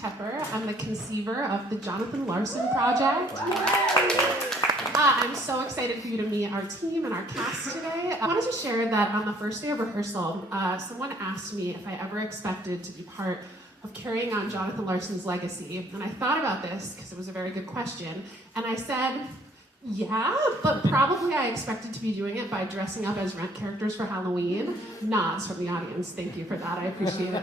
Tepper. I'm the conceiver of the Jonathan Larson Project. I'm so excited for you to meet our team and our cast today. I wanted to share that on the first day of rehearsal, someone asked me if I ever expected to be part of carrying on Jonathan Larson's legacy. And I thought about this because it was a very good question. And I said, yeah, but probably I expected to be doing it by dressing up as Rent characters for Halloween. Nods from the audience. Thank you for that. I appreciate it.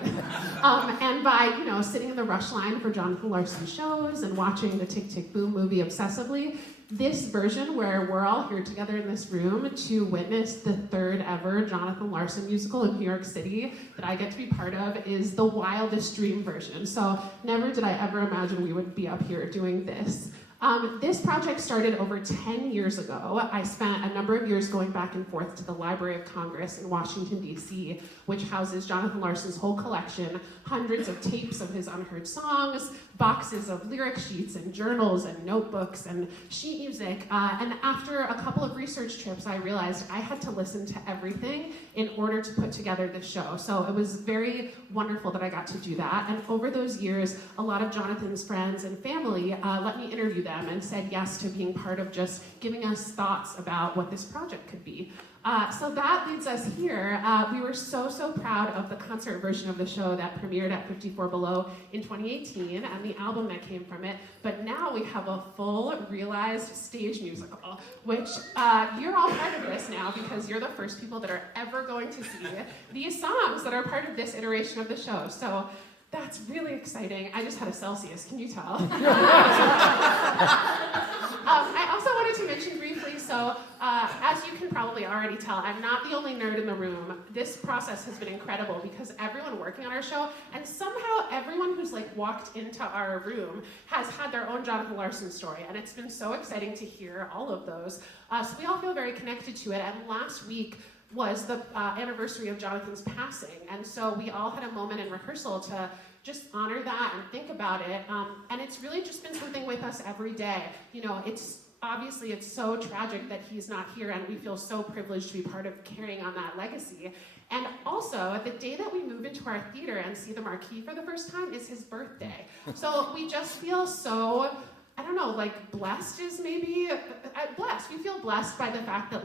And by, sitting in the rush line for Jonathan Larson shows and watching the Tick, Tick, Boom movie obsessively. This version where we're all here together in this room to witness the third ever Jonathan Larson musical in New York City that I get to be part of is the wildest dream version. So never did I ever imagine we would be up here doing this. This project started over 10 years ago. I spent a number of years going back and forth to the Library of Congress in Washington, D.C., which houses Jonathan Larson's whole collection, hundreds of tapes of his unheard songs, boxes of lyric sheets and journals and notebooks and sheet music. And after a couple of research trips, I realized I had to listen to everything in order to put together this show. So it was very wonderful that I got to do that. And over those years, a lot of Jonathan's friends and family let me interview them and said yes to being part of just giving us thoughts about what this project could be. So that leads us here. We were so proud of the concert version of the show that premiered at 54 Below in 2018 and the album that came from it. But now we have a full realized stage musical, which you're all part of this now because you're the first people that are ever going to see these songs that are part of this iteration of the show. So that's really exciting. I just had a Celsius, can you tell? I also wanted to mention briefly, as you can probably already tell, I'm not the only nerd in the room. This process has been incredible because everyone working on our show, and somehow everyone who's walked into our room has had their own Jonathan Larson story, and it's been so exciting to hear all of those. So we all feel very connected to it, and last week was the anniversary of Jonathan's passing, and so we all had a moment in rehearsal to just honor that and think about it, and it's really just been something with us every day. It's so tragic that he's not here, and we feel so privileged to be part of carrying on that legacy. And also, the day that we move into our theater and see the marquee for the first time is his birthday. So we just feel so, blessed is maybe, blessed. We feel blessed by the fact that,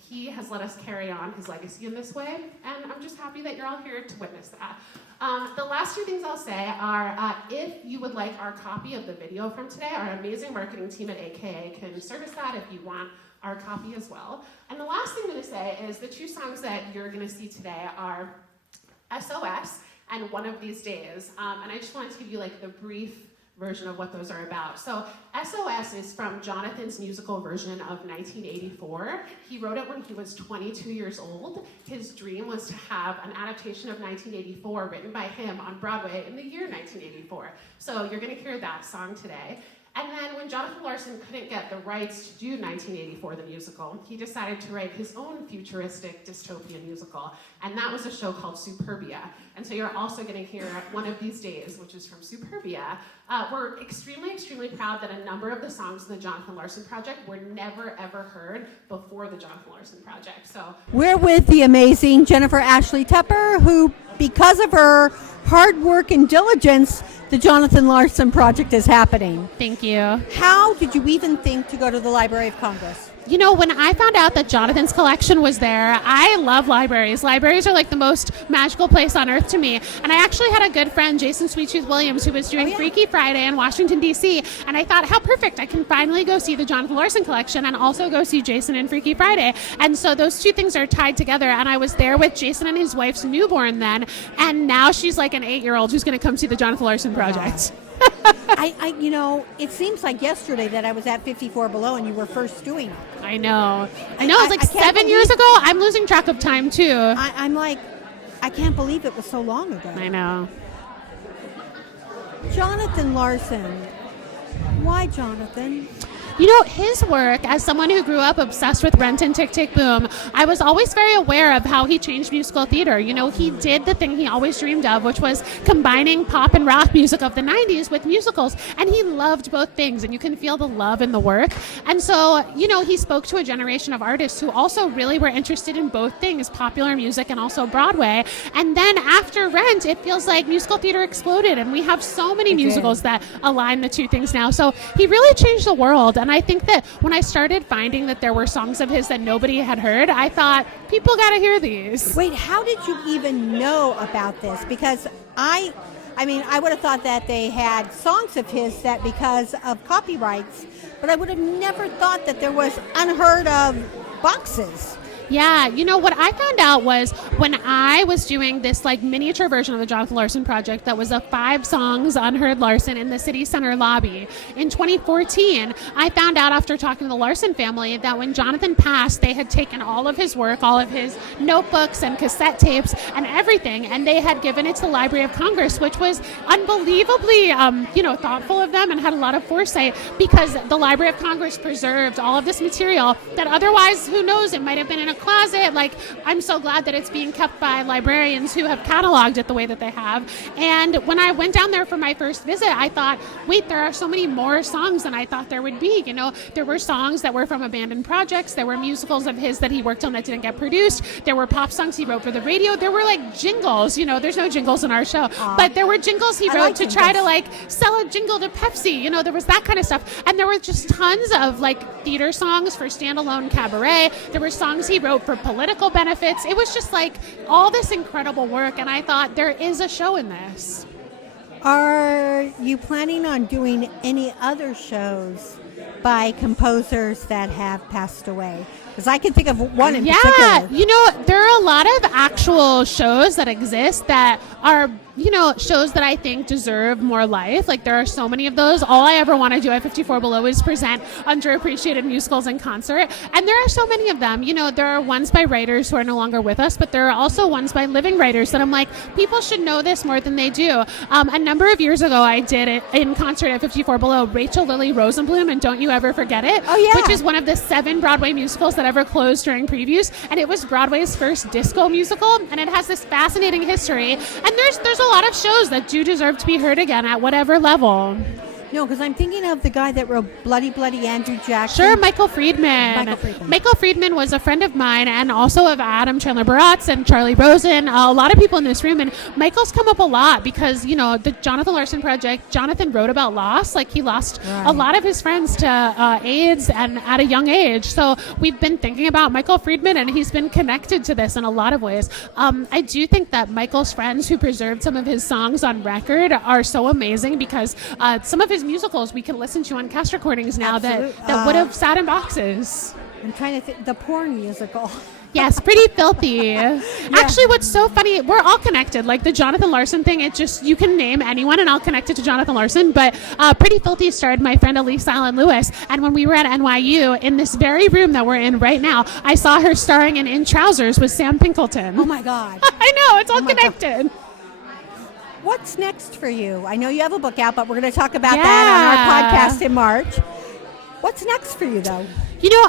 he has let us carry on his legacy in this way, and I'm just happy that you're all here to witness that. The last two things I'll say are, if you would like our copy of the video from today, our amazing marketing team at AKA can service that if you want our copy as well. And the last thing I'm going to say is the two songs that you're going to see today are SOS and One of These Days. And I just wanted to give you the brief version of what those are about. So SOS is from Jonathan's musical version of 1984. He wrote it when he was 22 years old. His dream was to have an adaptation of 1984 written by him on Broadway in the year 1984. So you're going to hear that song today. And then when Jonathan Larson couldn't get the rights to do 1984, the musical, he decided to write his own futuristic dystopian musical. And that was a show called Superbia. And so you're also going to hear One of These Days, which is from Superbia. We're extremely proud that a number of the songs in the Jonathan Larson Project were never, ever heard before the Jonathan Larson Project. So we're with the amazing Jennifer Ashley Tepper, who, because of her hard work and diligence, the Jonathan Larson Project is happening. Thank you. How did you even think to go to the Library of Congress? When I found out that Jonathan's collection was there, I love libraries. Libraries are the most magical place on earth to me. And I actually had a good friend, Jason Sweet Tooth Williams, who was doing Freaky Friday in Washington, D.C. And I thought, how perfect. I can finally go see the Jonathan Larson collection and also go see Jason in Freaky Friday. And so those two things are tied together. And I was there with Jason and his wife's newborn then. And now she's an 8-year-old who's going to come see the Jonathan Larson Project. It seems like yesterday that I was at 54 Below and you were first doing it. I know. It was 7 years ago. I'm losing track of time, too. I can't believe it was so long ago. I know. Jonathan Larson. Why Jonathan? His work, as someone who grew up obsessed with Rent and Tick, Tick, Boom, I was always very aware of how he changed musical theater. He did the thing he always dreamed of, which was combining pop and rock music of the 90s with musicals. And he loved both things, and you can feel the love in the work. And so, he spoke to a generation of artists who also really were interested in both things, popular music and also Broadway. And then after Rent, it feels like musical theater exploded, and we have so many musicals that align the two things now. So he really changed the world. And I think that when I started finding that there were songs of his that nobody had heard, I thought, people got to hear these. Wait, how did you even know about this? Because I would have thought that they had songs of his that because of copyrights, but I would have never thought that there was unheard of boxes. Yeah, what I found out was when I was doing this miniature version of the Jonathan Larson project that was a 5 songs unheard Larson in the city center lobby in 2014, I found out after talking to the Larson family that when Jonathan passed, they had taken all of his work, all of his notebooks and cassette tapes and everything, and they had given it to the Library of Congress, which was unbelievably, thoughtful of them and had a lot of foresight, because the Library of Congress preserved all of this material that otherwise, who knows, it might have been in a closet. I'm so glad that it's being kept by librarians who have cataloged it the way that they have. And when I went down there for my first visit, I thought, wait, there are so many more songs than I thought there would be. There were songs that were from abandoned projects. There were musicals of his that he worked on that didn't get produced. There were pop songs he wrote for the radio. There were jingles. There's no jingles in our show, but there were jingles he wrote to try to sell a jingle to Pepsi. There was that kind of stuff. And there were just tons of theater songs for standalone cabaret. There were songs he wrote for political benefits. It was just all this incredible work, and I thought there is a show in this. Are you planning on doing any other shows by composers that have passed away? Because I can think of one in particular. There are a lot of actual shows that exist that are, shows that I think deserve more life. There are so many of those. All I ever want to do at 54 Below is present underappreciated musicals in concert. And there are so many of them. There are ones by writers who are no longer with us, but there are also ones by living writers that I'm people should know this more than they do. A number of years ago, I did it in concert at 54 Below, Rachel Lily Rosenblum and Don't You Ever Forget It, which is one of the 7 Broadway musicals that ever closed during previews. And it was Broadway's first disco musical, and it has this fascinating history. And there's a lot of shows that do deserve to be heard again at whatever level. No, because I'm thinking of the guy that wrote Bloody Bloody Andrew Jackson. Sure, Michael Friedman. Michael Friedman was a friend of mine and also of Adam Chandler Baratz and Charlie Rosen, a lot of people in this room. And Michael's come up a lot because, the Jonathan Larson project, Jonathan wrote about loss. He lost a lot of his friends to AIDS and at a young age. So we've been thinking about Michael Friedman, and he's been connected to this in a lot of ways. I do think that Michael's friends who preserved some of his songs on record are so amazing because some of his musicals we can listen to on cast recordings now that would have sat in boxes. I'm trying to think. The porn musical. Yes, Pretty Filthy. Actually, what's so funny, we're all connected. The Jonathan Larson thing, it just, you can name anyone and I'll connect it to Jonathan Larson. But Pretty Filthy starred my friend Elise Allen Lewis. And when we were at NYU, in this very room that we're in right now, I saw her starring in Trousers with Sam Pinkleton. Oh my God. I know, it's all connected. What's next for you? I know you have a book out, but we're going to talk about that on our podcast in March. What's next for you, though?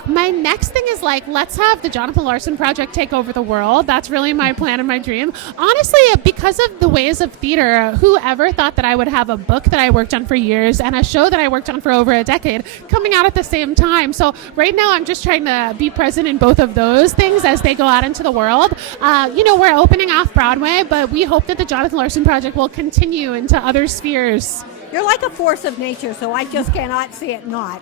My next thing is let's have the Jonathan Larson project take over the world. That's really my plan and my dream. Honestly, because of the ways of theater, whoever thought that I would have a book that I worked on for years and a show that I worked on for over a decade coming out at the same time. So right now I'm just trying to be present in both of those things as they go out into the world. We're opening off Broadway, but we hope that the Jonathan Larson project will continue into other spheres. You're like a force of nature, so I just cannot see it not.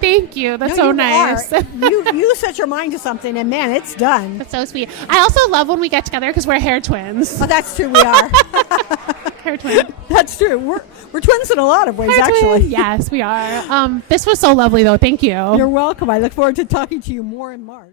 Thank you. That's so nice. You set your mind to something, and man, it's done. That's so sweet. I also love when we get together because we're hair twins. Oh, that's true. We are. Hair twin. That's true. We're twins in a lot of ways, hair actually. Twin. Yes, we are. This was so lovely, though. Thank you. You're welcome. I look forward to talking to you more in March.